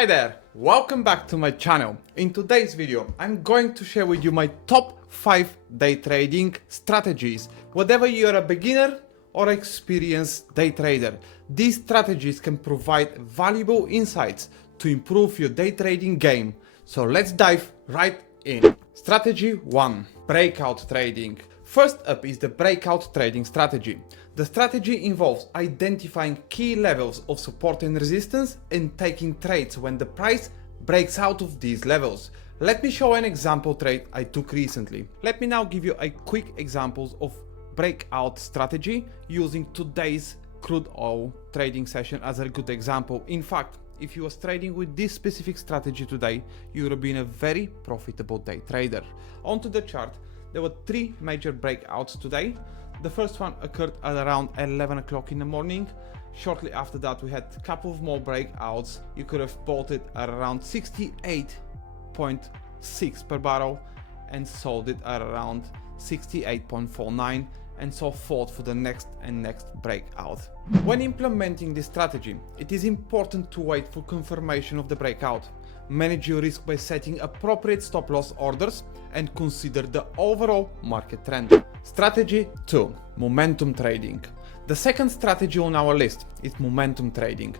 Hi there, welcome back to my channel. In today's video, I'm going to share with you my top 5 day trading strategies. Whether you're a beginner or experienced day trader, these strategies can provide valuable insights to improve your day trading game. So let's dive right in. Strategy 1. Breakout trading. First up is the breakout trading strategy. The strategy involves identifying key levels of support and resistance and taking trades when the price breaks out of these levels. Let me show an example trade I took recently. Let me now give you a quick examples of breakout strategy using today's crude oil trading session as a good example. In fact, if you was trading with this specific strategy today, you would have been a very profitable day trader. Onto the chart, there were 3 major breakouts today. The first one occurred at around 11 o'clock in the morning. Shortly after that, we had a couple of more breakouts. You could have bought it at around 68.6 per barrel and sold it at around 68.49 and so forth for the next and next breakout. When implementing this strategy, it is important to wait for confirmation of the breakout. Manage your risk by setting appropriate stop loss orders and consider the overall market trend. Strategy 2. Momentum trading. The second strategy on our list is momentum trading.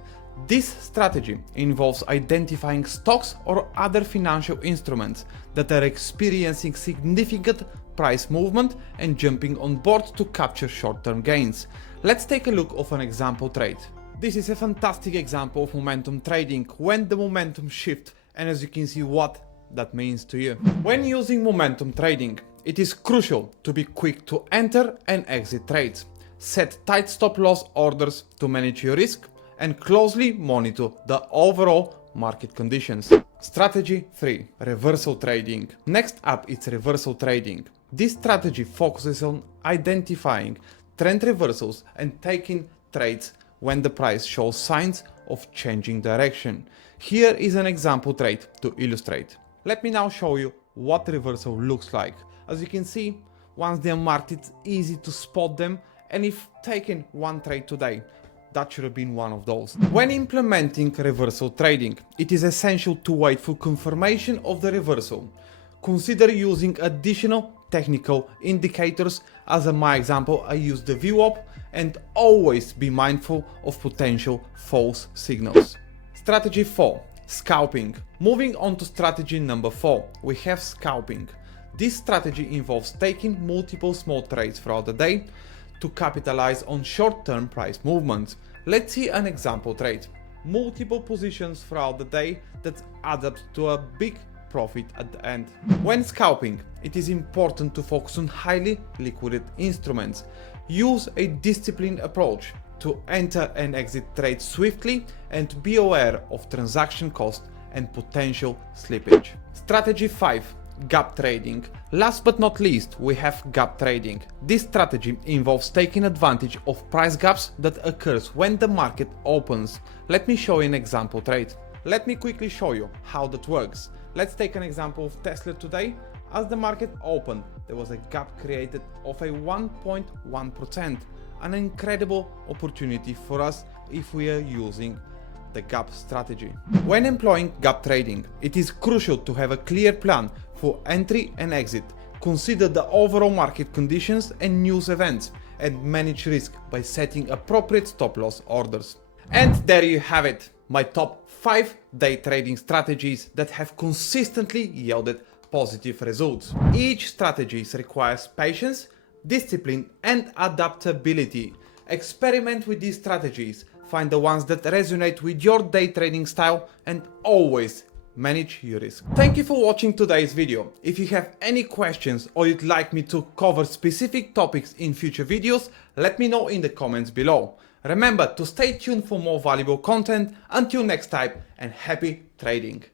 This strategy involves identifying stocks or other financial instruments that are experiencing significant price movement and jumping on board to capture short-term gains. Let's take a look at an example trade. This is a fantastic example of momentum trading when the momentum shifts, and as you can see what that means to you. When using momentum trading, it is crucial to be quick to enter and exit trades. Set tight stop loss orders to manage your risk and closely monitor the overall market conditions. Strategy 3. Reversal trading. Next up is reversal trading. This strategy focuses on identifying trend reversals and taking trades when the price shows signs of changing direction. Here is an example trade to illustrate. Let me now show you what reversal looks like. As you can see, once they are marked, it's easy to spot them, and if taking one trade today, that should have been one of those. When implementing reversal trading, it is essential to wait for confirmation of the reversal. Consider using additional technical indicators. As in my example, I use the VWAP, and always be mindful of potential false signals. Strategy 4. Scalping. Moving on to strategy number 4, we have scalping. This strategy involves taking multiple small trades throughout the day to capitalize on short-term price movements. Let's see an example trade. Multiple positions throughout the day that add up to a big profit at the end. When scalping, it is important to focus on highly liquid instruments. Use a disciplined approach to enter and exit trades swiftly and be aware of transaction cost and potential slippage. Strategy 5. Gap trading. Last but not least, we have gap trading. This strategy involves taking advantage of price gaps that occurs when the market opens. Let me show you an example trade. Let me quickly show you how that works. Let's take an example of Tesla today. As the market opened, there was a gap created of a 1.1%. An incredible opportunity for us if we are using the gap strategy. When employing gap trading, it is crucial to have a clear plan for entry and exit. Consider the overall market conditions and news events and manage risk by setting appropriate stop loss orders. And there you have it, my top 5 day trading strategies that have consistently yielded positive results. Each strategy requires patience, discipline and adaptability. Experiment with these strategies, find the ones that resonate with your day trading style, and always manage your risk. Thank you for watching today's video. If you have any questions or you'd like me to cover specific topics in future videos, let me know in the comments below. Remember to stay tuned for more valuable content. Until next time, and happy trading.